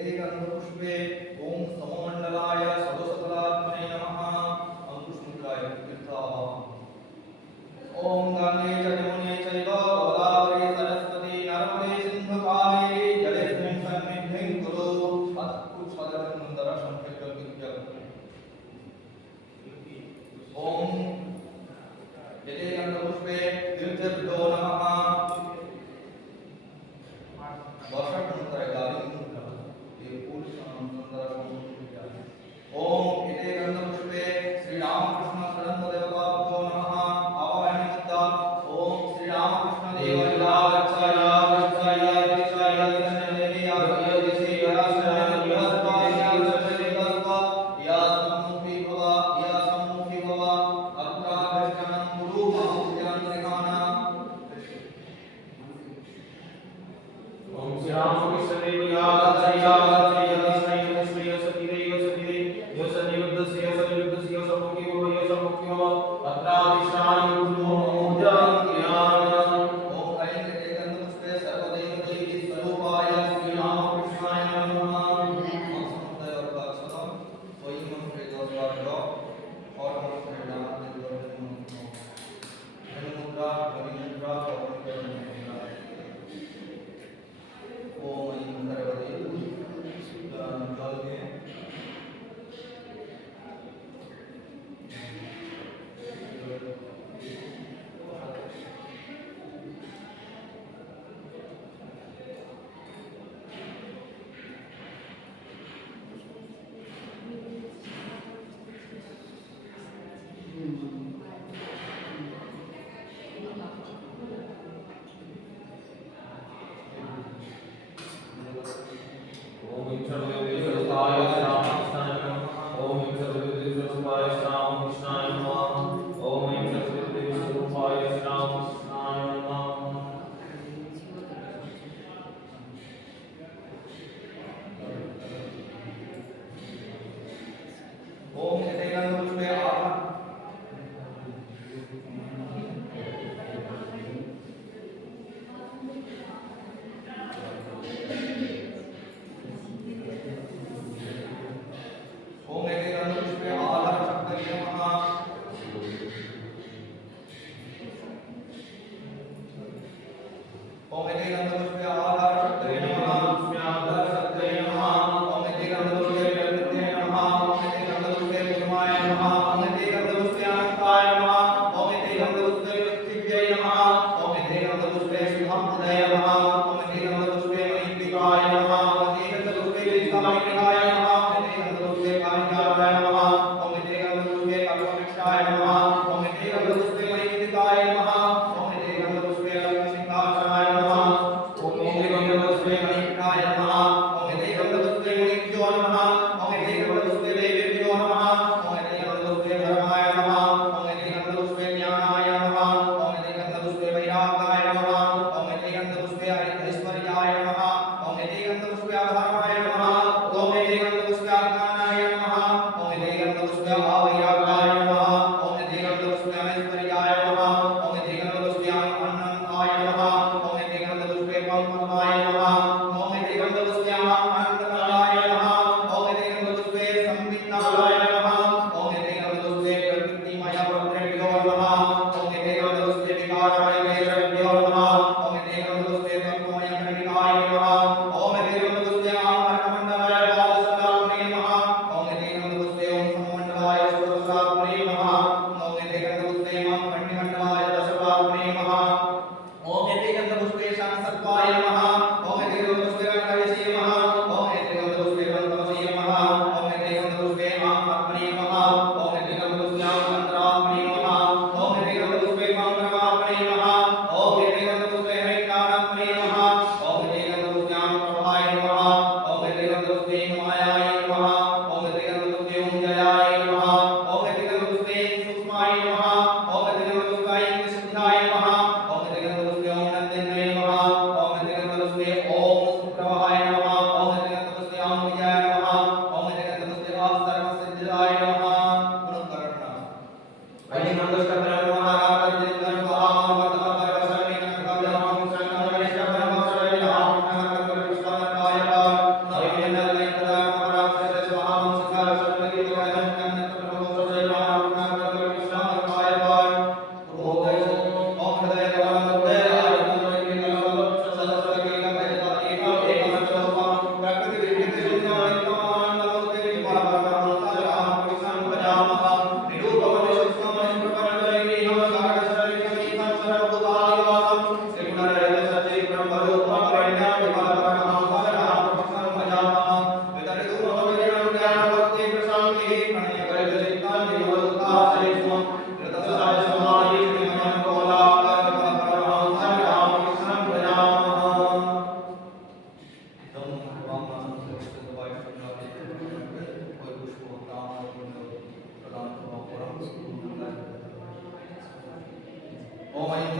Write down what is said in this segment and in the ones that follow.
पुष्पे ओम सममंडलाय सदसतलात्मने नमः अंकुशमुद्राय तीर्थाः ओम गंगे च यमुने चैव गोदावरी सरस्वती नर्मदे सिंधु कावेरी जलेस्मिन् सन्निधिं कुरु अत्कुच्छलनन्दर संकेतकृत्य ओम पुष्पे तीर्थभ्यो नमः ओम इते गंधपुष्पे श्री रामकृष्ण शरण देवताभ्यो नमः आवाहने मुद्दा ओम श्री रामकृष्ण देव यावच्चाय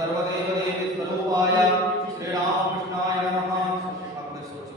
सर्वदेवदेवी स्वरूपाय श्रीरामकृष्णाय नमः। आपने सोच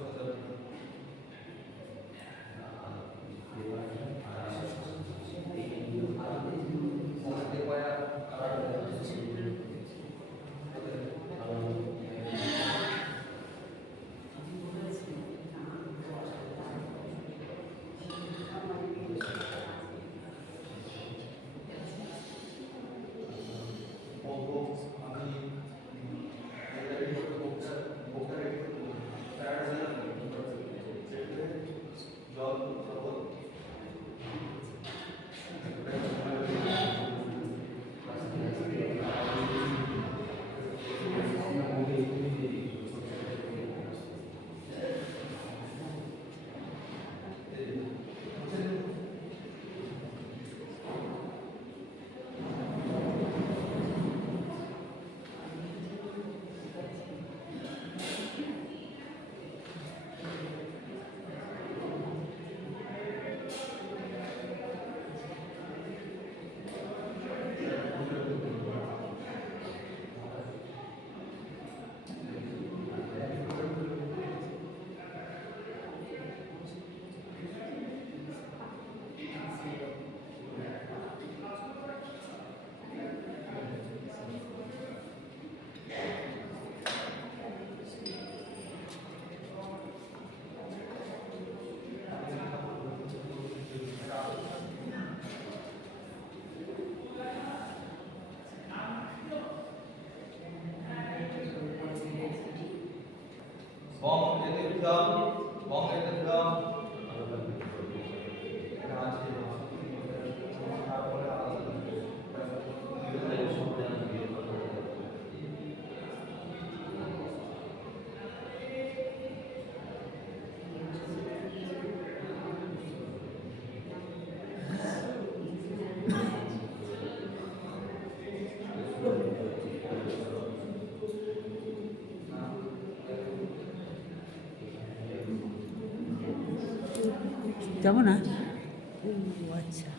যাবো না? আচ্ছা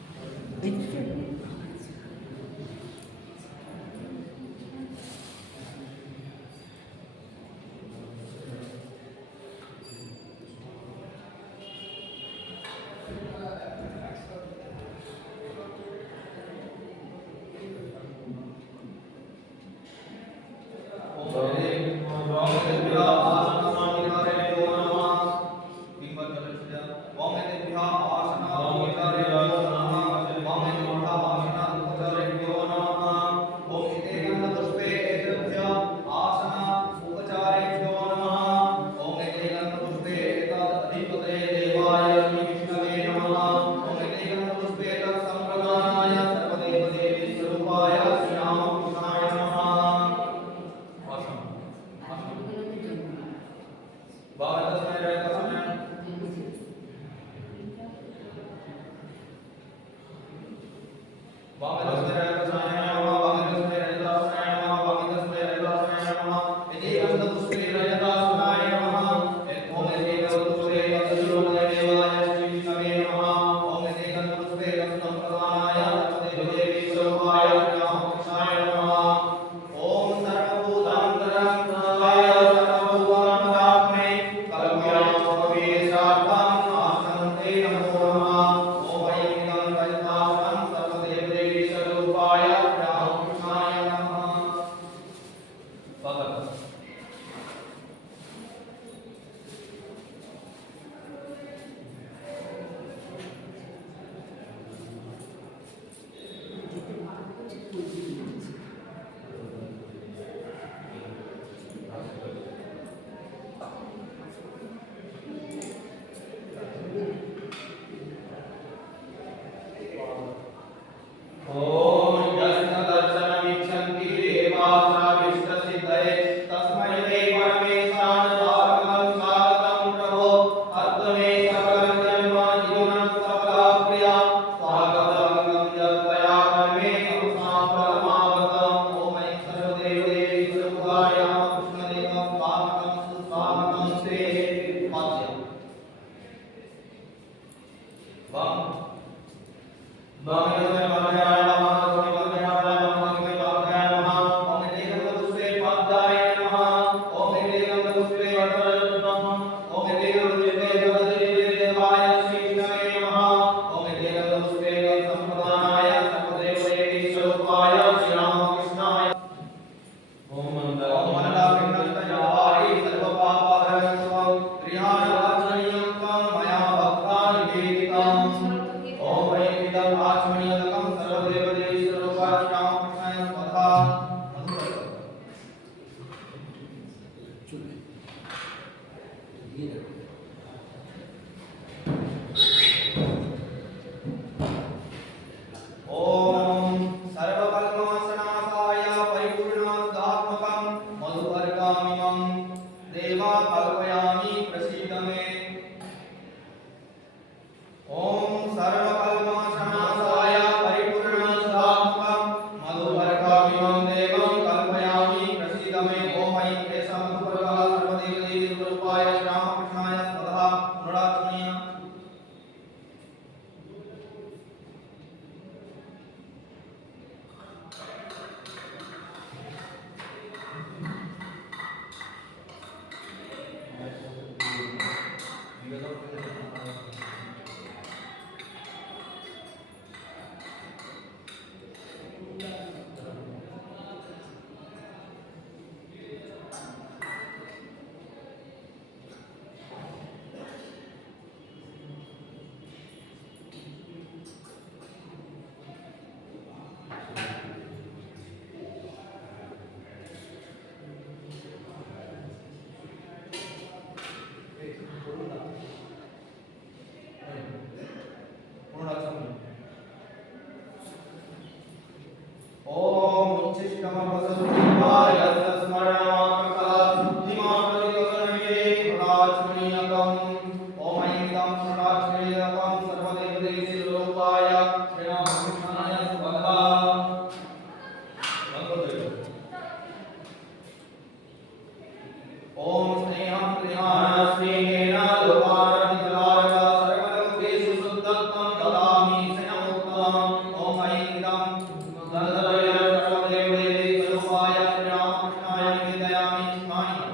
ओम स्नेहं प्रियाण स्नेहेन लोकानधिकलारक सर्वलोकेषु शुद्धत्वं ददामि स्नेहोत्तमम् ओम ऐं गन्धर्वय सर्वदेवदेवी स्वरूपाय श्रीरामकृष्णाय निवेदयामि स्नानि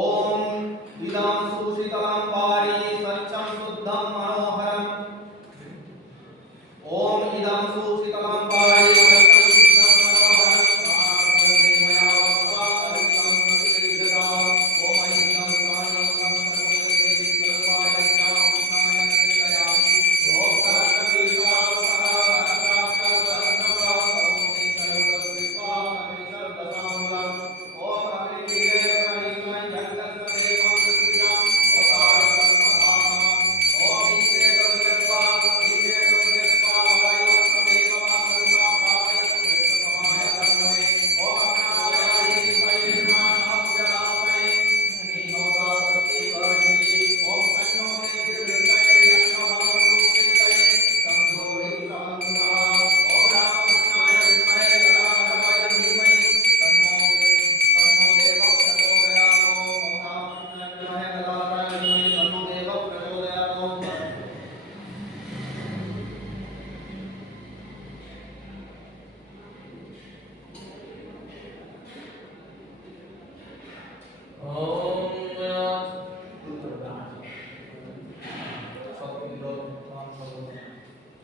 ओम इदं सुशीतलं पारि स्वच्छं शुद्धं मनोहरम् ओम इदं सुशीतलं पारि स्वच्छं शुद्धं मनोहरम्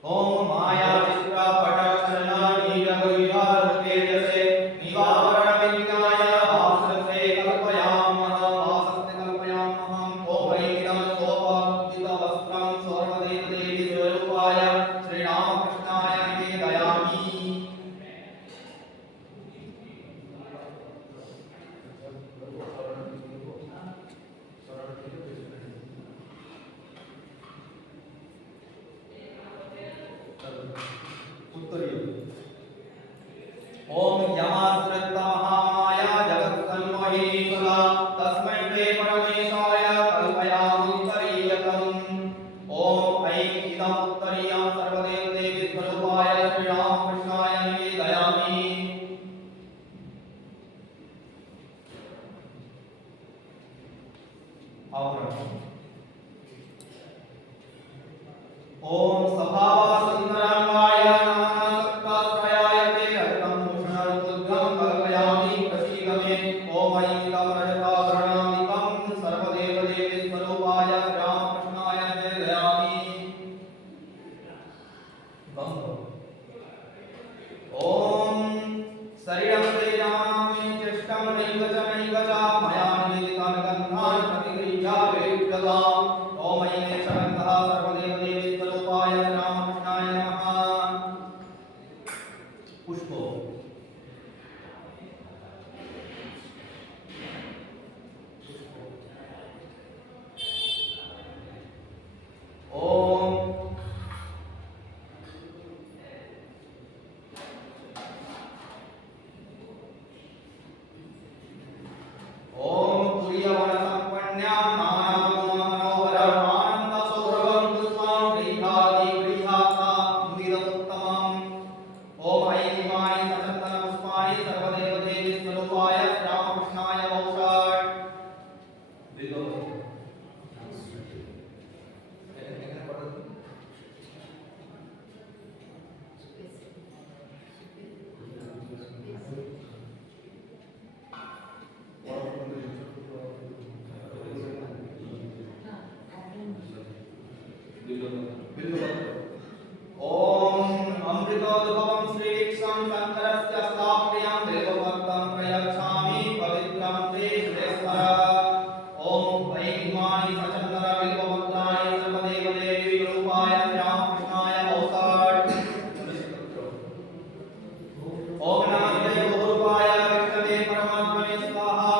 ओम माया चित्रा पटचलन नील गुह्यार तेजसे निवारण विज्ञाय भाससे कल्पयामः ओम ऐं सोपस्थित वस्त्रं सर्वदेवदेवी स्वरूपाय श्रीरामकृष्णाय निवेदयामि ओम यमासृत महामाया जगत्सन्मोहिनीश्वरा तस्मै ते परमेशाय कल्पयामुत्तरीयकम् ओम ऐं इदम् उत्तरीयं सर्वदेवदेवी स्वरूपाय श्रीरामकृष्णाय निवेदयामि ओम सभाव सुंदरांगाय नानासक्ताश्रयाय ते हरितं भूषणमुद्गं कल्पयामि प्रसीदमे ओम ऐं इदं रजताभरणादिकं सर्वदेवदेवी स्वरूपाय रामकृष्णाय निवेदयामि ओम शरीरं ते जानामि चेष्टं नैव च मया निवेदितं गन्धान् प्रतिगृह्य वेद्यताम् ओम ऐं शरन्तः सर्वदेवदेवी स्वरूपाय रामकृष्णाय नमः पुष्पो ओम ओम तुर्यवन संपन्न्यां नानागुणमनोहरम् आनन्दसौरभं पुष्पं गृह्णाति गृह्णाता मुदितमुत्तमम् ओम ऐं इमानि सचन्दनपुष्पाणि सर्वदेवदेवी स्वरूपाय रामकृष्णाय वौषट् ओम अमृतोद्भवं श्रीदीक्षं शङ्करस्य स्थाप्रियं देवभक्तं प्रयच्छामि पवित्रं ते सुरेश्वर ओम ऐं इमानि सचन्दनबिल्वपत्राणि सर्वदेवदेवी रूपाय रामकृष्णाय वौषट् ओम नमस्ते गुरुरूपाय विष्णवे परमात्मने स्वाहा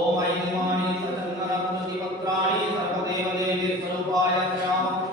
ओम ऐं इमानि सचन्दनपुष्पपत्राणि सर्वदेवदेवी स्वरूपाय रामकृष्णाय